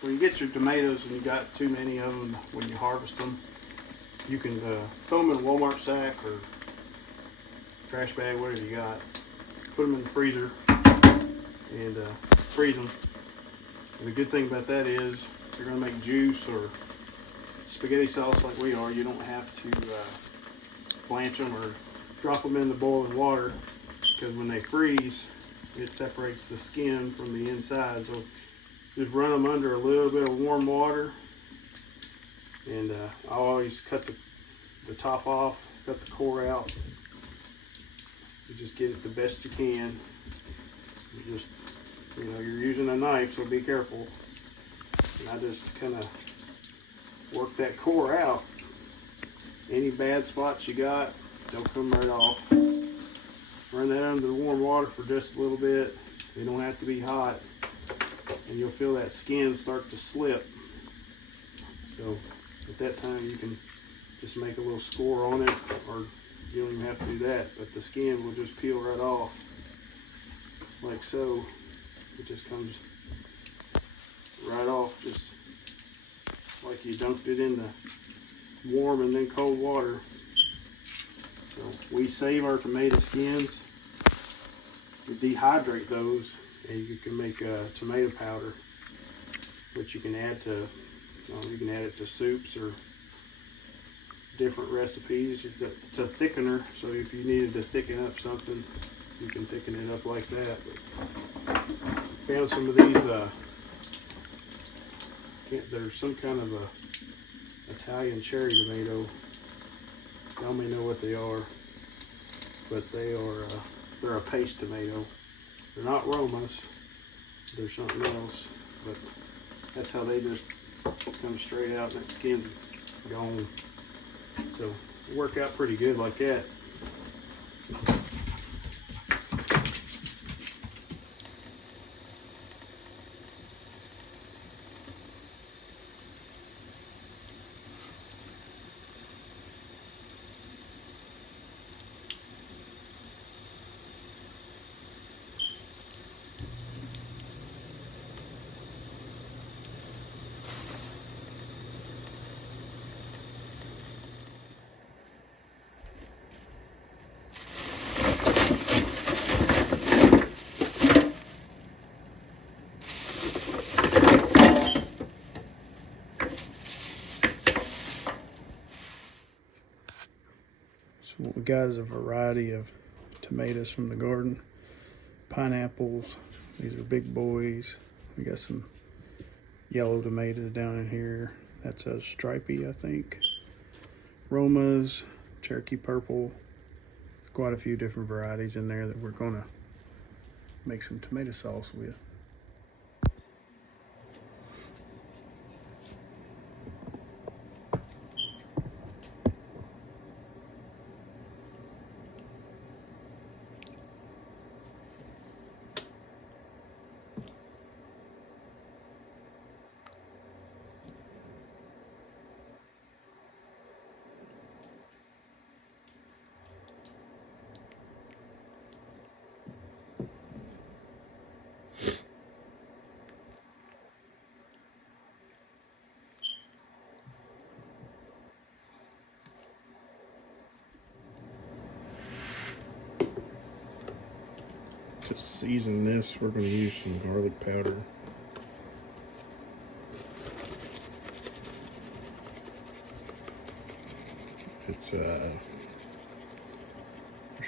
when you get your tomatoes and you got too many of them when you harvest them, you can throw them in a Walmart sack or trash bag, whatever you got. Put them in the freezer and freeze them. And the good thing about that is, if you're going to make juice or spaghetti sauce like we are, you don't have to blanch them or drop them in the boiling water, because when they freeze, it separates the skin from the inside. So just run them under a little bit of warm water, and I always cut the top off, cut the core out. You just get it the best you can. You just, you're using a knife, so be careful. And I just kind of work that core out. Any bad spots you got, they'll come right off. Run that under the warm water for just a little bit. They don't have to be hot. And you'll feel that skin start to slip. So at that time you can just make a little score on it, or you don't even have to do that, but the skin will just peel right off, like so. It just comes right off, just like you dunked it in the warm and then cold water. So we save our tomato skins, we dehydrate those, and you can make tomato powder, which you can add to, add it to soups or different recipes. It's a thickener, so if you needed to thicken up something, you can thicken it up like that. But found some of these, there's some kind of a Italian cherry tomato. Y'all may know what they are, but they're a paste tomato. They're not Romas, they're something else, but that's how they just come straight out and that skin's gone. So it worked out pretty good like that. So what we got is a variety of tomatoes from the garden. Pineapples, these are big boys. We got some yellow tomatoes down in here. That's a stripey, I think. Romas, Cherokee purple. Quite a few different varieties in there that we're gonna make some tomato sauce with. To season this, we're going to use some garlic powder. It's there's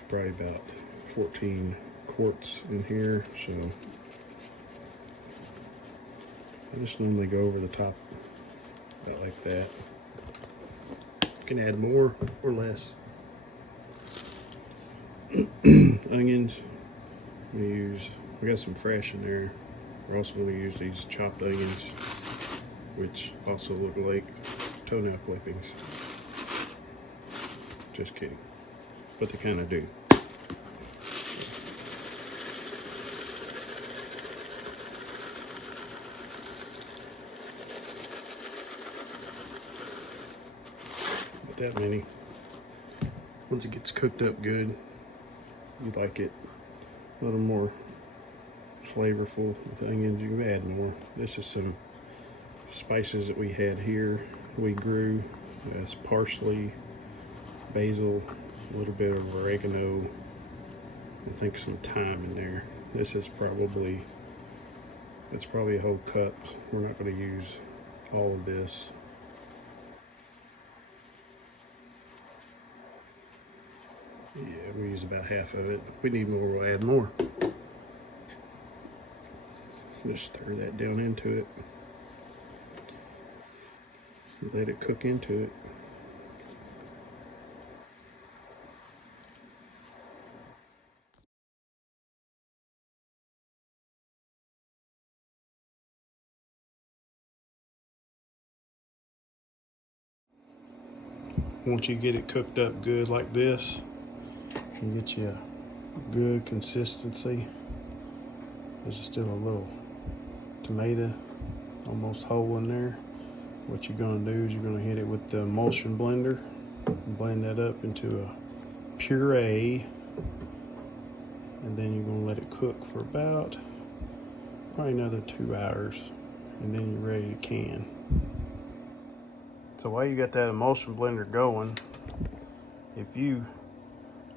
probably about 14 quarts in here, so I just normally go over the top about like that. You can add more or less. Onions. We got some fresh in there. We're also going to use these chopped onions, which also look like toenail clippings. Just kidding, but they kind of do. Not that many. Once it gets cooked up good, you like it a little more flavorful with onions, you can add more. This is some spices that we had here, we grew. That's parsley, basil, a little bit of oregano, I think some thyme in there. This is probably, it's probably a whole cup. We're not going to use all of this. Yeah, we use about half of it. If we need more, we'll add more. Just stir that down into it. Let it cook into it. Once you get it cooked up good like this, you get you a good consistency. There's still a little tomato almost whole in there. What you're going to do is you're going to hit it with the emulsion blender, blend that up into a puree, and then you're going to let it cook for about probably another 2 hours, and then you're ready to can. So while you got that emulsion blender going, if you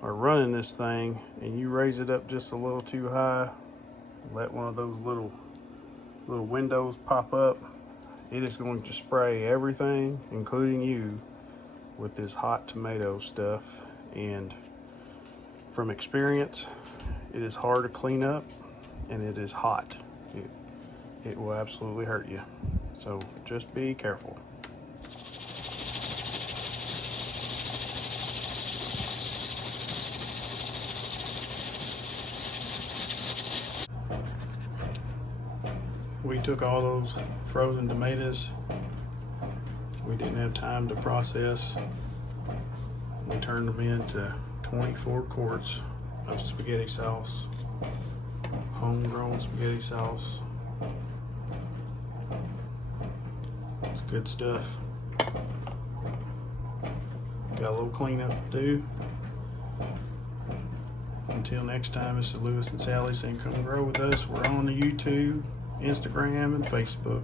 are running this thing and you raise it up just a little too high, let one of those little windows pop up, it is going to spray everything, including you, with this hot tomato stuff. And from experience, it is hard to clean up and it is hot. It will absolutely hurt you. So just be careful. We took all those frozen tomatoes. We didn't have time to process. We turned them into 24 quarts of spaghetti sauce, homegrown spaghetti sauce. It's good stuff. Got a little cleanup to do. Until next time, this is Lewis and Sally saying come grow with us. We're on the YouTube, Instagram, and Facebook.